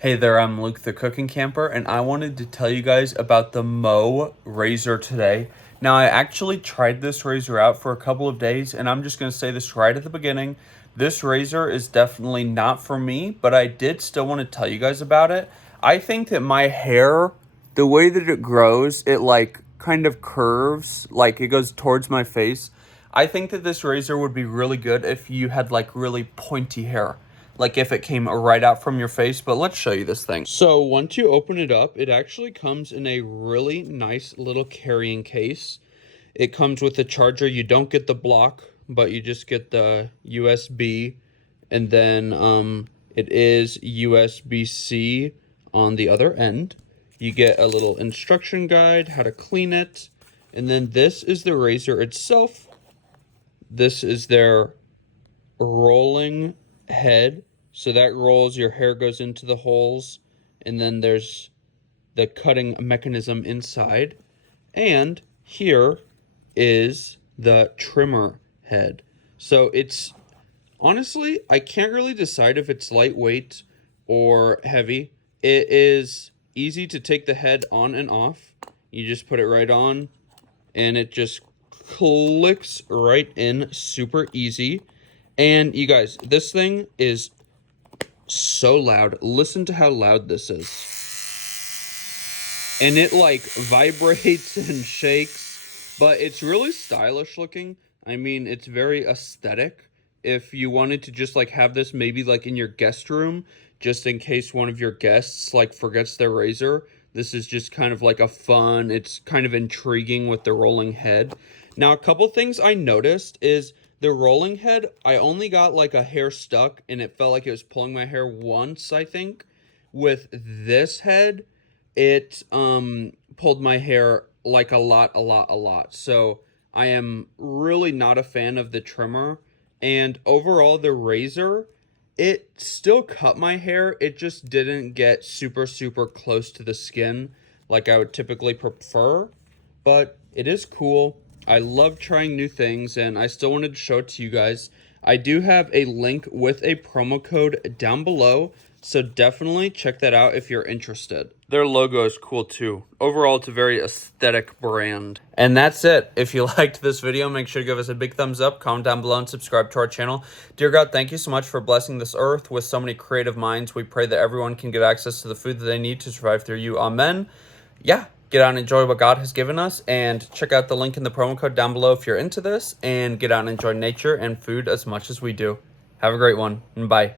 Hey there, I'm Luke the Cooking Camper, and I wanted to tell you guys about the Mo razor today. Now, I actually tried this razor out for a couple of days, and I'm just going to say this right at the beginning. This razor is definitely not for me, but I did still want to tell you guys about it. I think that my hair, the way that it grows, it like kind of curves, like it goes towards my face. I think that this razor would be really good if you had like really pointy hair, like if it came right out from your face. But let's show you this thing. So once you open it up, it actually comes in a really nice little carrying case. It comes with a charger. You don't get the block, but you just get the USB, and then it is USB-C on the other end. You get a little instruction guide, how to clean it, and then this is the razor itself. This is their rolling head. So that rolls, your hair goes into the holes, and then there's the cutting mechanism inside. And here is the trimmer head. So it's honestly, I can't really decide if it's lightweight or heavy. It is easy to take the head on and off. You just put it right on, and it just clicks right in super easy. And you guys, this thing is so loud. Listen to how loud this is. And it like vibrates and shakes, but it's really stylish looking. I mean, it's very aesthetic. If you wanted to just like have this maybe like in your guest room, just in case one of your guests like forgets their razor, this is just kind of like a fun, it's kind of intriguing with the rolling head. Now, a couple things I noticed is the rolling head, I only got like a hair stuck and it felt like it was pulling my hair once, I think. With this head, it pulled my hair like a lot. So I am really not a fan of the trimmer. And overall, the razor, it still cut my hair. It just didn't get super close to the skin like I would typically prefer. But it is cool. I love trying new things, and I still wanted to show it to you guys. I do have a link with a promo code down below, so definitely check that out if you're interested. Their logo is cool too. Overall, it's a very aesthetic brand. And that's it. If you liked this video, make sure to give us a big thumbs up, comment down below, and subscribe to our channel. Dear God, thank you so much for blessing this earth with so many creative minds. We pray that everyone can get access to the food that they need to survive through you. Amen. Yeah, get out and enjoy what God has given us, and check out the link in the promo code down below if you're into this, and get out and enjoy nature and food as much as we do. Have a great one, and bye.